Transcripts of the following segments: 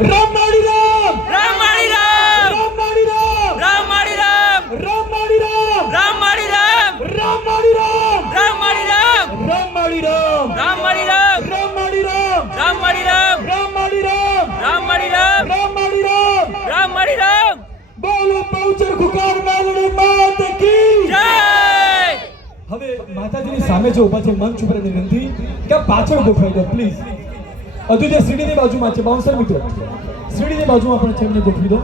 રામ માળી રામ રામ માળી રામ રામ માળી રામ રામ માળી રામ રામ માળી રામ રામ માળી રામ રામ માળી રામ રામ માળી રામ રામ માળી રામ રામ માળી રામ રામ માળી રામ રામ માળી રામ રામ માળી રામ રામ માળી રામ રામ માળી રામ રામ માળી રામ બોલો બહુચર ખુકાર મેલડી માત કી જય હવે માતાજીની સામે જે ઊભા છે મંચ ઉપર વિનંતી કે પાછળ ગોઠવાઈ દો પ્લીઝ હજુ જે સીડીની બાજુમાં છે બાઉન્સર મિત્રો સીડીની બાજુમાં પણ છે એમને ગોઠવી દો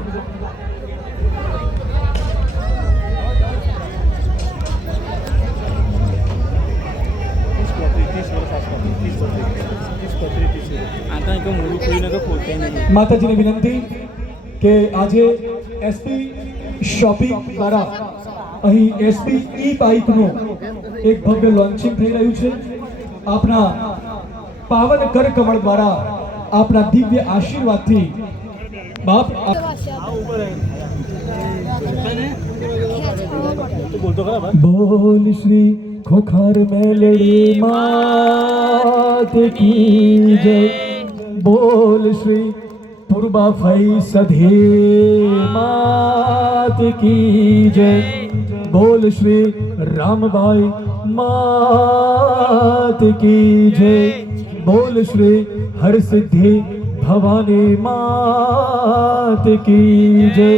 માતાજીની વિનંતી કે આજે એસપી શોપિંગ દ્વારા અહીં એસપી ઈ બાઇકનું એક ભવ્ય લોન્ચિંગ થઈ રહ્યું છે આપના પાવન કર કમળ દ્વારા આપના દિવ્ય આશીર્વાદથી બાપ બોલ શ્રી ખોખાર મેલડી માત કી જય બોલ શ્રી પૂર્વા ફઈ સધે માત કી જય બોલ શ્રી રામભાઈ માત કી જય બોલ શ્રી હરસિદ્ધિ ભવાની માત કી જય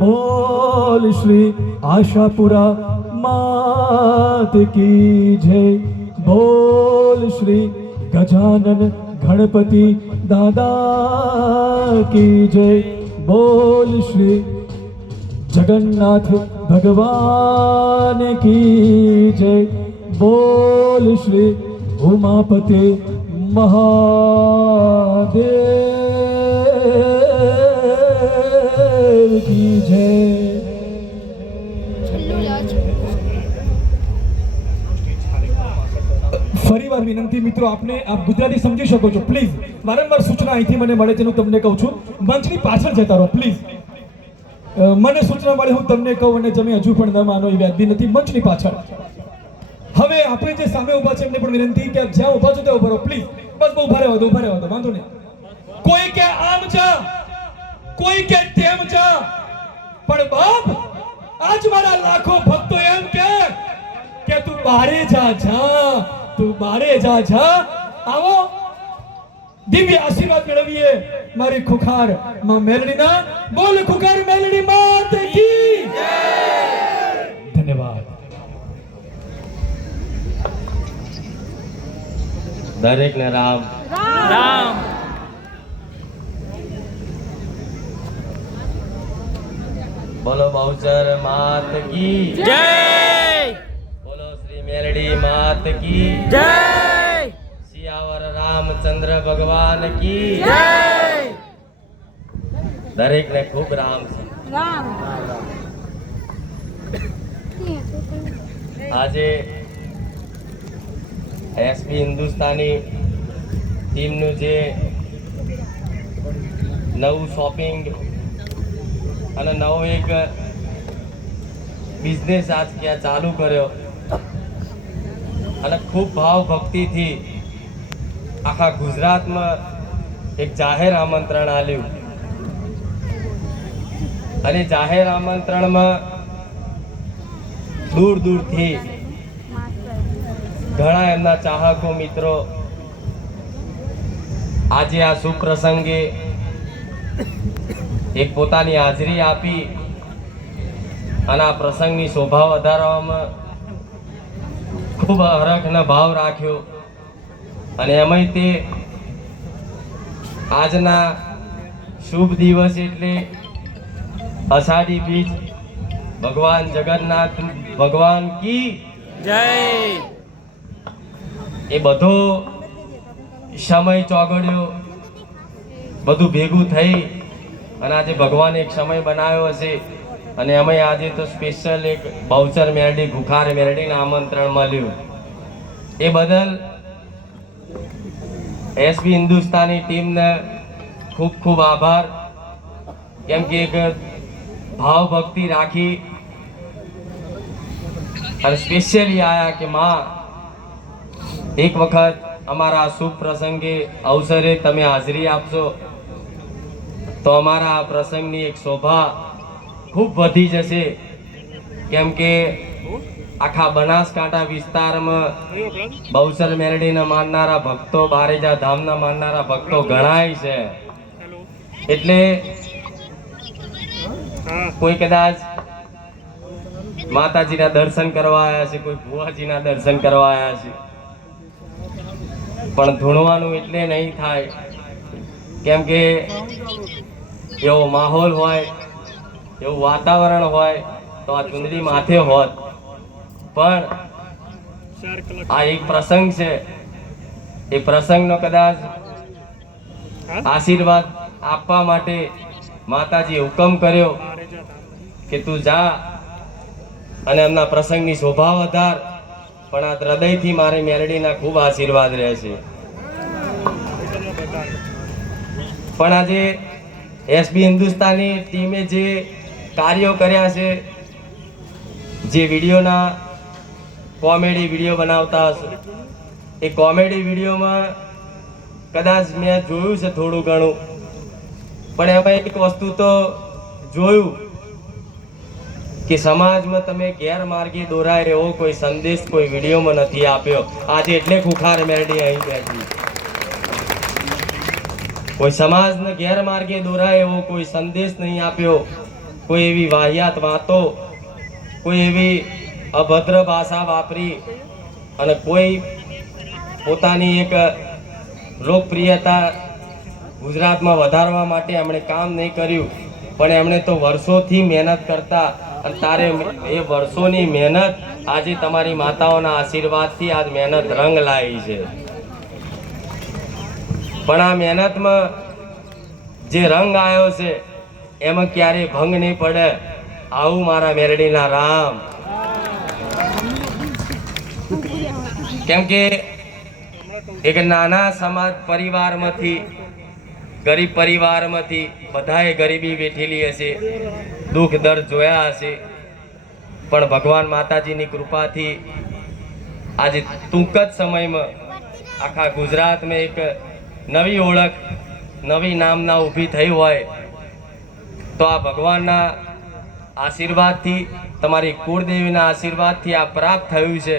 બોલ શ્રી આશાપુરા માત કી જય બોલ શ્રી ગજાનન ગણપતિ દાદા કી જય બોલ શ્રી જગન્નાથ ભગવાન કી જય બોલ શ્રી ઉમાપતિ મહાદેવ કી જય ફરીવાર વિનંતી મિત્રો આપને આપ ગુજરાતી સમજી શકો છો પ્લીઝ વારંવાર સૂચના અહીંથી મને મળે છે હું તમને કહું છું મંચની પાછળ જતા રહો પ્લીઝ મને સૂચના મળે હું તમને કહું અને તમે હજુ પણ ન માનો એ વ્યાજબી નથી મંચની પાછળ હવે આપણે જે સામે ઊભા છે એમને પણ વિનંતી કે જ્યાં ઊભા છો ત્યાં ઊભા રહો પ્લીઝ બસ બહુ ઉભા રહેવા દો વાંધો નહીં કોઈ કે આમ જા કોઈ કે તેમ જા પણ બાપ આજ મારા લાખો ભક્તો એમ કે તું બારે જા તું બારે જા આવો દિવ્ય આશીર્વાદ મેળવીએ મારી ખુખાર માં મેલડીના બોલ ખુખાર મેલડી માત કી જય ધન્યવાદ દરેક ને રામ રામ બોલો બહુચર માત કી જય બોલો શ્રી મેલડી માત કી જય સિયાવર રામચંદ્ર ભગવાન કી જય દરેક ને ખૂબ રામ છે આજે એસપી હિન્દુસ્તાની ટીમનું જે નવું શોપિંગ અને નવો એક બિઝનેસ આજ ક્યાં ચાલુ કર્યો અને ખૂબ ભાવ ભક્તિથી આખા ગુજરાતમાં એક જાહેર આમંત્રણ આપ્યું અને જાહેર આમંત્રણમાં દૂર દૂરથી ઘણા એમના ચાહકો મિત્રો આજે આ શુભ પ્રસંગે એક પોતાની હાજરી આપી અને આ પ્રસંગની શોભા વધારવામાં ખૂબ હરખનો ભાવ રાખ્યો અને એમાંય તે આજના શુભ દિવસ એટલે અષાઢી બીજ ભગવાન જગન્નાથ ભગવાન કી જય એ બધો સમય ચોગડ્યો બધું ભેગું થઈ અને આજે ભગવાન એક સમય બનાવ્યો હશે અને અમે આજે તો સ્પેશિયલ એક બહુચર મેરડી ભુખાર મેરડીને આમંત્રણ મળ્યું એ બદલ એસબી હિન્દુસ્તાની ટીમને ખૂબ ખૂબ આભાર કેમ કે એક ભાવ ભક્તિ રાખી અને સ્પેશિયલી આયા કે માં એક વખત અમારા શુભ પ્રસંગે અવસરે તમે હાજરી આપશો તો અમારા આ પ્રસંગની એક શોભા ખૂબ વધી જશે. કેમ કે આખા બનાસકાંઠા વિસ્તારમાં બહુચર મેલડીને માનનારા ભક્તો, બારેજા ધામના માનનારા ભક્તો ઘણાય છે. એટલે કોઈ કદાચ માતાજીના દર્શન કરવા આવ્યા છે, કોઈ ભુવાજીના દર્શન કરવા આવ્યા છે, પણ ધૂણવાનું એટલે નહીં થાય. કેમ કે એવો માહોલ હોય, એવું વાતાવરણ હોય તો આ ચુંદડી માથે હોત. પણ આ એક પ્રસંગ છે, એ પ્રસંગનો કદાચ આશીર્વાદ આપવા માટે માતાજીએ હુકમ કર્યો કે તું જા અને એમના પ્રસંગની શોભા વધાર. પણ આ હૃદયથી મારે મેલડીના ખૂબ આશીર્વાદ રહેશે. પણ આજે એસબી હિન્દુસ્તાની ટીમે જે કાર્યો કર્યા છે, જે વિડીયોના કોમેડી વિડીયો બનાવતા હશે, એ કોમેડી વિડીયોમાં કદાચ મેં જોયું છે થોડું ઘણું, પણ એમાં એક વસ્તુ તો જોયું કે સમાજમાં તમે ગેરમાર્ગે દોરાય એવો કોઈ સંદેશ કોઈ વિડીયોમાં નથી આપ્યો. આજે એટલે ખુખાર મેલડી અહીં બેઠી. કોઈ સમાજને ગેરમાર્ગે દોરાય એવો કોઈ સંદેશ નહીં આપ્યો. કોઈ એવી વાહિયાત વાતો, કોઈ એવી અભદ્ર ભાષા વાપરી અને કોઈ પોતાની એક લોકપ્રિયતા ગુજરાતમાં વધારવા માટે એમણે કામ નહીં કર્યું. પણ એમણે તો વર્ષોથી મહેનત કરતા, અને તારે એ વર્ષોની મહેનત આજે તમારી માતાઓના આશીર્વાદથી આજ મહેનત રંગ લાવી છે. પણ આ મહેનતમાં જે રંગ આવ્યો છે એમાં ક્યારેય ભંગ નહીં પડે. આવું મારા મેરડીના રામ. કેમ કે એક નાના સમાજ પરિવારમાંથી, ગરીબ પરિવારમાંથી બધાએ ગરીબી વેઠેલી હશે, દુઃખ દર્દ જોયા હશે, પણ ભગવાન માતાજીની કૃપાથી આજે ટૂંક જ સમયમાં આખા ગુજરાતમાં એક નવી ઓળખ, નવી નામના ઊભી થઈ હોય તો આ ભગવાનના આશીર્વાદથી, તમારી કુળદેવીના આશીર્વાદથી આ પ્રાપ્ત થયું છે.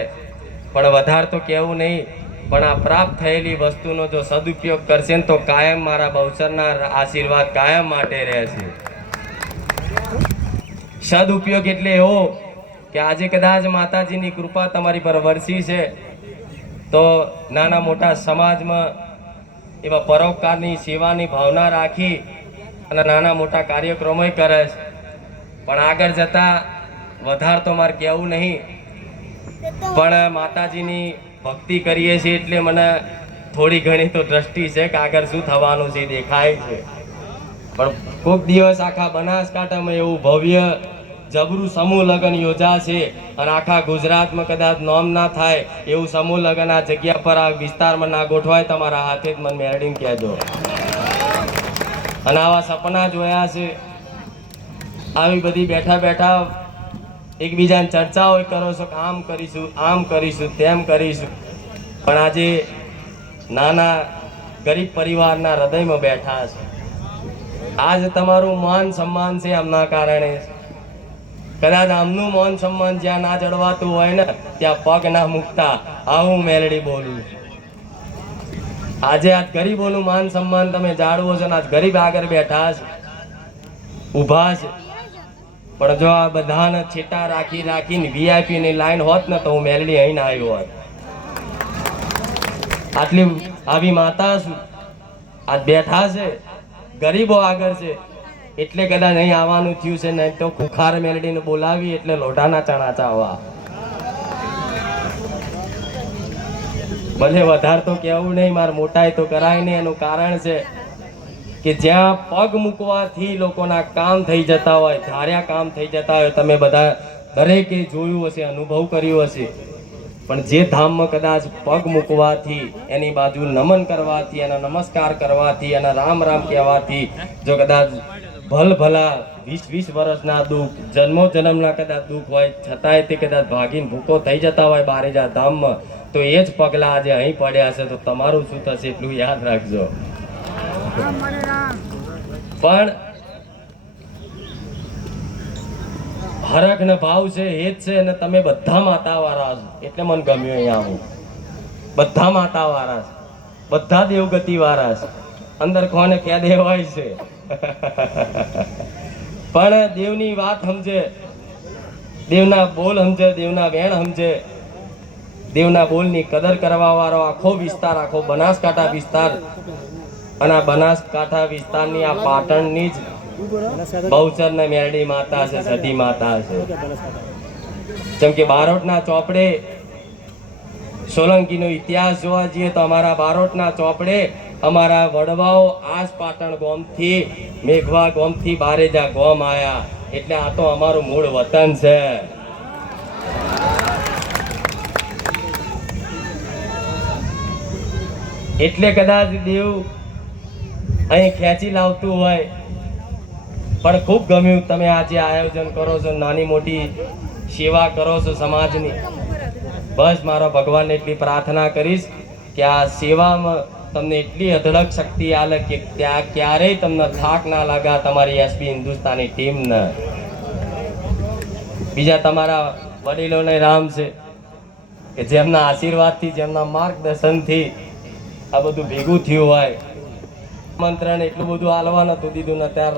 પણ વધારે તો કહેવું નહીં, પણ આ પ્રાપ્ત થયેલી વસ્તુનો જો સદુપયોગ કરશે ને તો કાયમ મારા બહુચરના આશીર્વાદ કાયમ માટે રહેશે. સદુપયોગ એટલે એવો કે આજે કદાચ માતાજીની કૃપા તમારી પર વરસી છે તો નાના મોટા સમાજમાં એવા પરોપકારની સેવાની ભાવના રાખી અને નાના મોટા કાર્યક્રમો કરે છે. પણ આગળ જતા વધારે તો મારે કહેવું નહીં, પણ માતાજીની ભક્તિ કરીએ છીએ એટલે મને થોડી ઘણી તો દ્રષ્ટિ છે કે આગળ શું થવાનું છે દેખાય છે. પણ કોઈક દિવસ આખા બનાસકાંઠામાં એવું ભવ્ય જબરું સમૂહ લગ્ન યોજાશે અને આખા ગુજરાતમાં કદાચ નોમ ના થાય એવું સમૂહ લગ્ન આ જગ્યા પર, આ વિસ્તારમાં ના ગોઠવાય, તમારા હાથે જ મને મેળવીને કહેજો. અને આવા સપના જોયા છે, આવી બધી બેઠા બેઠા એકબીજાને ચર્ચાઓ કરો છો કે આમ કરીશું, આમ કરીશું, તેમ કરીશું. પણ આજે નાના ગરીબ પરિવારના હૃદયમાં બેઠા છે. આજ તમારું માન સન્માન છે એમના કારણે. કદાચ આમનું માન સન્માન જ્યાં ના જળવાતું હોય ને ત્યાં પગ ના મૂકતા. આવું મેલડી બોલું. આજે આજ ગરીબોનું માન સન્માન તમે જાળવો છો ને આજ ગરીબ આગળ બેઠા છે, ઊભા છે. પણ જો આ બધાને છેટા રાખી રાખીને VIP ની લાઈન હોત ને તો હું મેલડી અહીં આવ્યો હોત. આટલી આવી માતા છું, આજ બેઠા છે, ગરીબો આગળ છે એટલે કદાચ અહીં આવવાનું થયું છે. નહીં તો ખુખાર મેલડીને બોલાવી એટલે લોઢાના ચણા ચાવવા. ભલે વધારે તો કહેવું નહીં, મારે મોટાઈ તો કરાય નહીં. એનું કારણ છે કે જ્યાં પગ મૂકવાથી લોકોના કામ થઈ જતા હોય, ધાર્યા કામ થઈ જતા હોય, તમે બધા દરેકે જોયું હશે, અનુભવ કર્યો હશે. પણ જે ધામમાં કદાચ પગ મૂકવાથી, એની બાજુ નમન કરવાથી, એના નમસ્કાર કરવાથી, એના રામ રામ કહેવાથી જો કદાચ ભલા 20 વર્ષના દુઃખ, જન્મો જન્મના કદાચ દુઃખ હોય છતાંય તે કદાચ ભાગીને ભૂકો થઈ જતા હોય બારેજા ધામમાં, તો એ જ પગલા આજે અહીં પડ્યા છે. તો તમારું શું થશે એટલું યાદ રાખજો. પણ હરખ ને ભાવ છે એ જ છે, અને તમે બધા માતાવાળા છો એટલે મને ગમ્યું અહીંયા આવું. બધા માતાવાળા છે, બધા દેવગતિ વાળા છે, અંદર કોને ક્યાં દેવાય છે પણ દેવની વાત સમજે, દેવના બોલ સમજે, દેવના વેણ સમજે, દેવના બોલની કદર કરવા વાળો આખો વિસ્તાર, આખો બનાસકાંઠા વિસ્તાર, અને આ બનાસકાંઠા વિસ્તારની આ પાટણની જ બહુચર ને મેરડી માતા છે, સતી માતા છે. જેમ કે બારોટના ચોપડે સોલંકીનો ઇતિહાસ જોવા જઈએ તો અમારા બારોટના ચોપડે અમારા વડવાઓ આજ પાટણ ગોમથી, મેઘવા ગોમથી બારેજા ગોમ આયા, એટલે આ તો અમારું મૂળ વતન છે. એટલે કદાચ દેવ અહીં ખેંચી લાવતું હોય, પણ ખૂબ ગમ્યું તમે આજે આયોજન કરો છો, નાની મોટી સેવા કરો છો સમાજની. બસ મારો ભગવાનને એટલી પ્રાર્થના કરીશ કે આ સેવામાં તમને એટલી અઢળક શક્તિ આલે કે ત્યાં ક્યારેય તમને થાક ના લાગે તમારી એસબી હિન્દુસ્તાની ટીમને. બીજા તમારા વડીલોને રામ છે કે જેમના આશીર્વાદથી, જેમના માર્ગદર્શનથી આ બધું ભેગું થયું હોય. મંત્રને એટલું બધું હાલવા નતું દીધું ને ત્યાં